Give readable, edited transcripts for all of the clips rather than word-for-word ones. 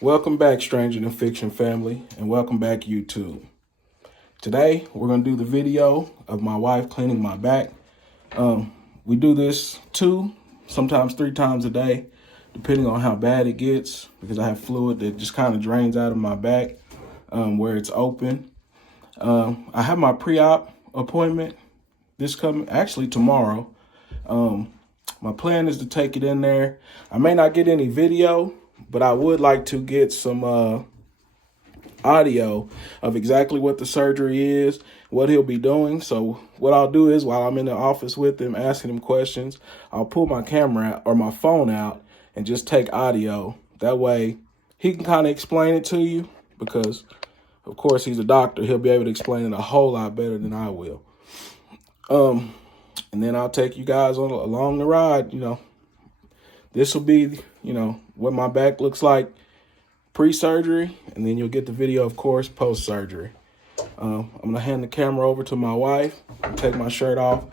Welcome back, Stranger Than Fiction family, and welcome back, YouTube. Today, we're going to do the video of my wife cleaning my back. We do this 2, sometimes 3 times a day, depending on how bad it gets, because I have fluid that just kind of drains out of my back where it's open. I have my pre-op appointment actually tomorrow. My plan is to take it in there. I may not get any video, but I would like to get some audio of exactly what the surgery is, what he'll be doing. So what I'll do is, while I'm in the office with him, asking him questions, I'll pull my camera out, or my phone out, and just take audio. That way he can kind of explain it to you, because of course he's a doctor. He'll be able to explain it a whole lot better than I will. And then I'll take you guys along the ride. This will be, what my back looks like pre-surgery, and then you'll get the video, of course, post-surgery. I'm going to hand the camera over to my wife, take my shirt off,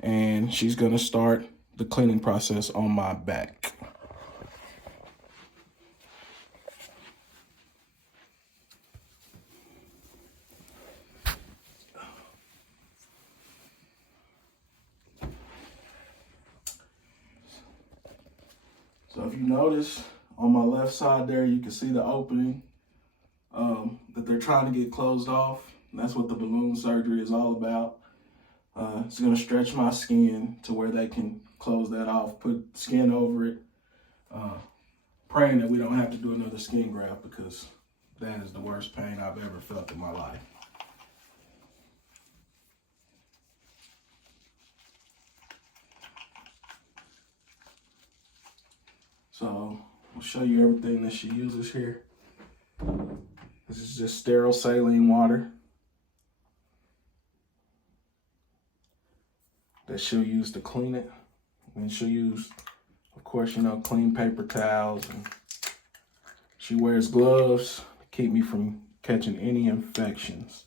and she's going to start the cleaning process on my back. So if you notice, on my left side there, you can see the opening that they're trying to get closed off. And that's what the balloon surgery is all about. It's going to stretch my skin to where they can close that off, put skin over it, praying that we don't have to do another skin graft, because that is the worst pain I've ever felt in my life. So I'll show you everything that she uses here. This is just sterile saline water that she'll use to clean it. And she'll use, of course, clean paper towels. And she wears gloves to keep me from catching any infections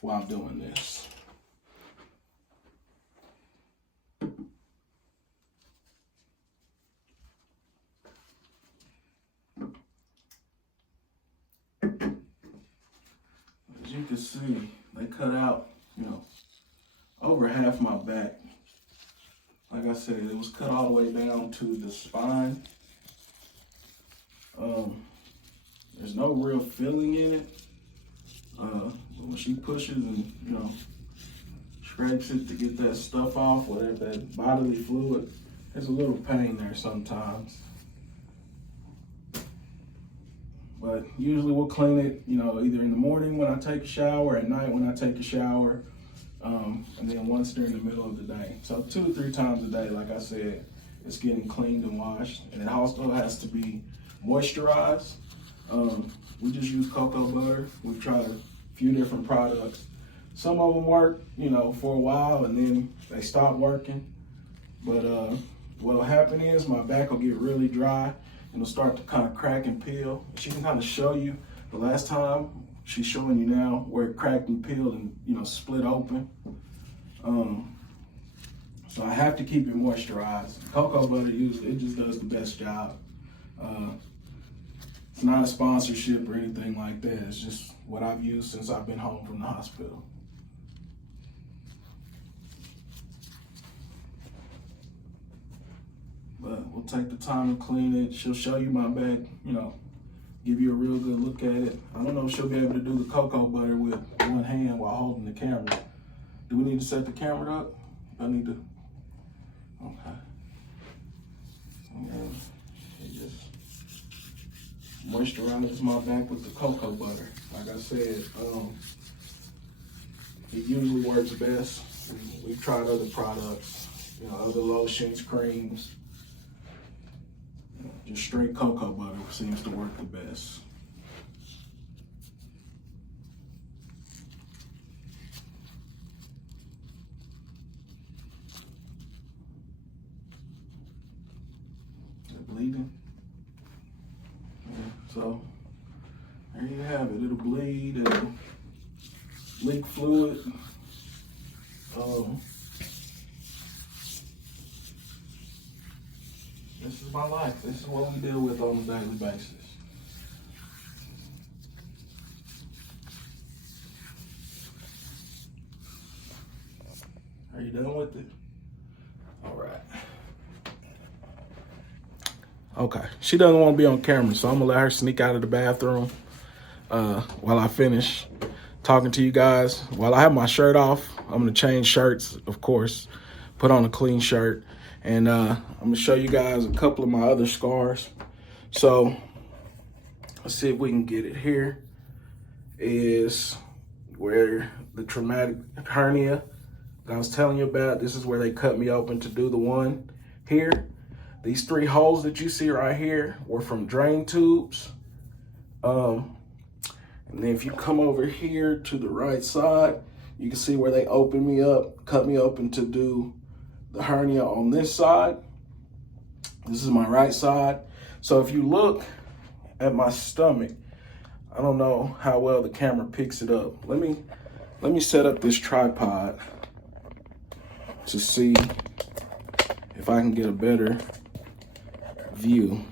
while doing this. As you can see, they cut out, over half my back. Like I said, it was cut all the way down to the spine. There's no real feeling in it. But when she pushes and, scrapes it to get that stuff off, whatever, that bodily fluid, there's a little pain there sometimes. But usually we'll clean it, either in the morning when I take a shower, at night when I take a shower, and then once during the middle of the day. So 2 to 3 times a day, like I said, it's getting cleaned and washed. And it also has to be moisturized. We just use cocoa butter. We've tried a few different products. Some of them work, for a while, and then they stop working. But what'll happen is my back will get really dry, and it'll start to kind of crack and peel. She can kind of show you the last time. She's showing you now where it cracked and peeled and, split open. So I have to keep it moisturized. Cocoa butter, usually, it just does the best job. It's not a sponsorship or anything like that. It's just what I've used since I've been home from the hospital. But we'll take the time to clean it. She'll show you my back, give you a real good look at it. I don't know if she'll be able to do the cocoa butter with one hand while holding the camera. Do we need to set the camera up? I need to. Okay. And it just moisturizes my back with the cocoa butter. Like I said, it usually works best. We've tried other products, other lotions, creams. Just straight cocoa butter seems to work the best. Is it bleeding? Yeah, so there you have it. It'll bleed, it'll leak fluid. This is my life. This is what we deal with on a daily basis. Are you done with it? All right. Okay, she doesn't want to be on camera, so I'm gonna let her sneak out of the bathroom while I finish talking to you guys. While I have my shirt off, I'm gonna change shirts, of course, put on a clean shirt, and I'm gonna show you guys a couple of my other scars. So let's see if we can get it. Here is where the traumatic hernia that I was telling you about. This is where they cut me open to do the one here. These 3 holes that you see right here were from drain tubes. And then if you come over here to the right side, you can see where they opened me up, cut me open to do the hernia on this side. This is my right side. So if you look at my stomach, I don't know how well the camera picks it up. Let me set up this tripod to see if I can get a better view.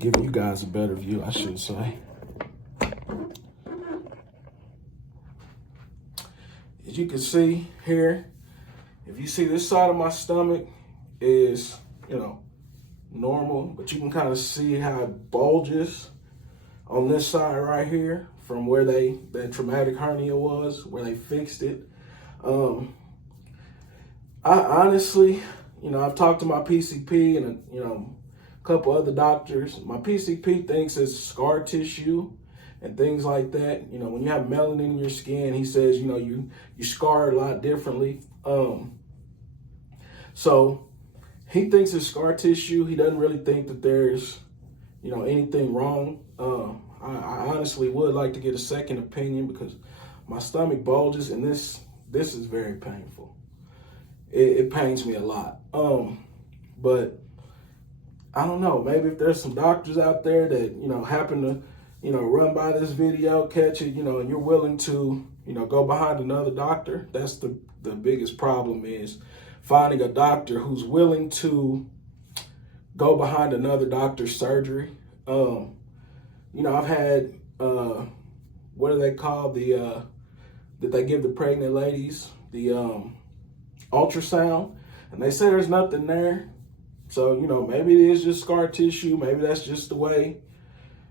Giving you guys a better view, I should say. As you can see here, if you see this side of my stomach is, normal, but you can kind of see how it bulges on this side right here from where that traumatic hernia was, where they fixed it. I honestly, I've talked to my PCP and, a couple other doctors. My PCP thinks it's scar tissue and things like that. When you have melanin in your skin, he says, you scar a lot differently. So he thinks it's scar tissue. He doesn't really think that there's, anything wrong. I honestly would like to get a second opinion because my stomach bulges and this is very painful. It pains me a lot. But I don't know, maybe if there's some doctors out there that, happen to, run by this video, catch it, and you're willing to, go behind another doctor. That's the biggest problem, is finding a doctor who's willing to go behind another doctor's surgery. I've had, what do they call that they give the pregnant ladies, the ultrasound, and they say there's nothing there. So, maybe it is just scar tissue. Maybe that's just the way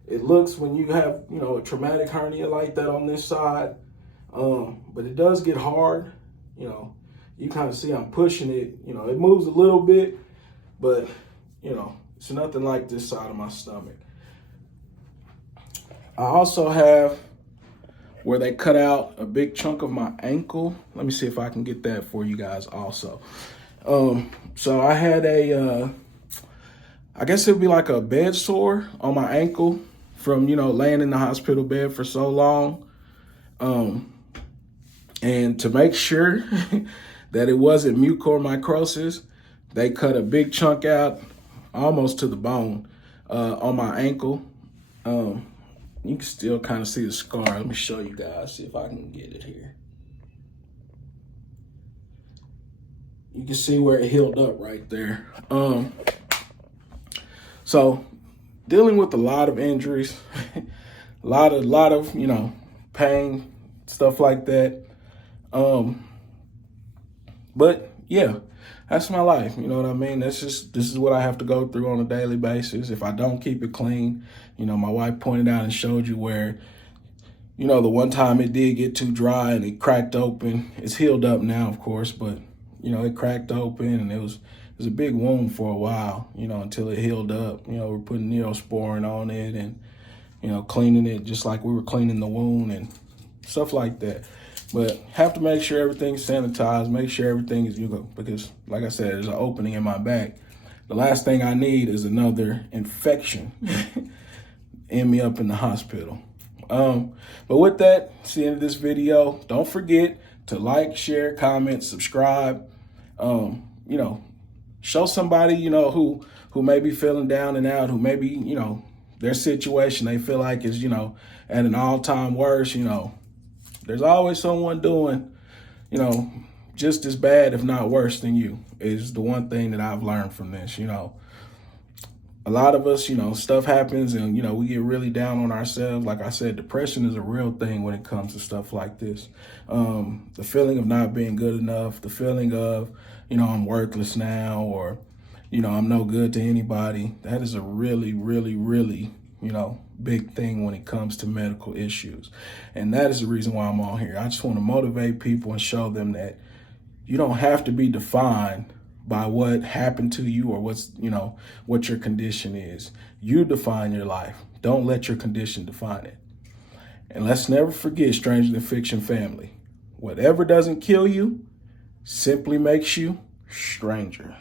it looks when you have, a traumatic hernia like that on this side. But it does get hard. You kind of see I'm pushing it. It moves a little bit, but, it's nothing like this side of my stomach. I also have where they cut out a big chunk of my ankle. Let me see if I can get that for you guys also. So I had I guess it'd be like a bed sore on my ankle from, laying in the hospital bed for so long. And to make sure that it wasn't mucormycosis, they cut a big chunk out almost to the bone on my ankle. You can still kind of see the scar. Let me show you guys, see if I can get it here. You can see where it healed up right there. So dealing with a lot of injuries, a lot of, pain, stuff like that. But yeah, that's my life. You know what I mean? This is what I have to go through on a daily basis. If I don't keep it clean, my wife pointed out and showed you where, the one time it did get too dry and it cracked open. It's healed up now, of course, but it cracked open and it was a big wound for a while, until it healed up. We're putting Neosporin on it and, cleaning it just like we were cleaning the wound and stuff like that. But have to make sure everything's sanitized, make sure everything is because like I said, there's an opening in my back. The last thing I need is another infection end me up in the hospital. But with that, it's the end of this video. Don't forget to like, share, comment, subscribe. Show somebody, who may be feeling down and out, who maybe, their situation they feel like is, at an all-time worst, there's always someone doing, just as bad, if not worse than you, is the one thing that I've learned from this, a lot of us, stuff happens and, we get really down on ourselves. Like I said, depression is a real thing when it comes to stuff like this. The feeling of not being good enough, the feeling of, I'm worthless now, or, I'm no good to anybody. That is a really, really, really, big thing when it comes to medical issues. And that is the reason why I'm on here. I just want to motivate people and show them that you don't have to be defined by what happened to you or what your condition is. You define your life. Don't let your condition define it. And let's never forget, Stranger Than Fiction family, whatever doesn't kill you simply makes you stranger.